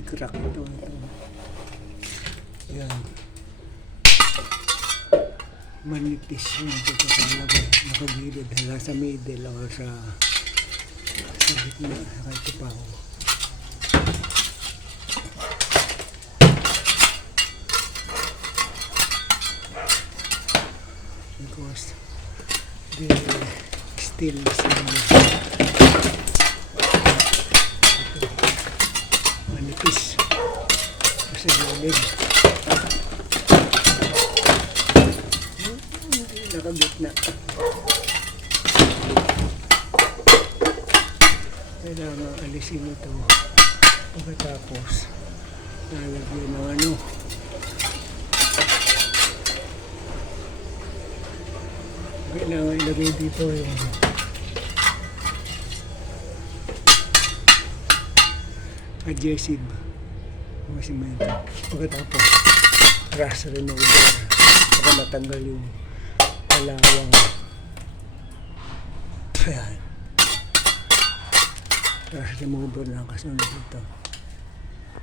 may crack ito. Yan. Manipis yung pagkakalagay. Nakagilid hanggang sa middle o sa gitna. Saka ito pa ako. Because the steel is manipis sa gilid. Hindi nakagitna. Kailangan alisin ito pagkatapos nalagyan ng ano. Kailangan ilagay dito yung adhesive mga simento. Pagkatapos rust remover para matanggal yung kalawang. Ayan. Rust remover lang kasunod dito.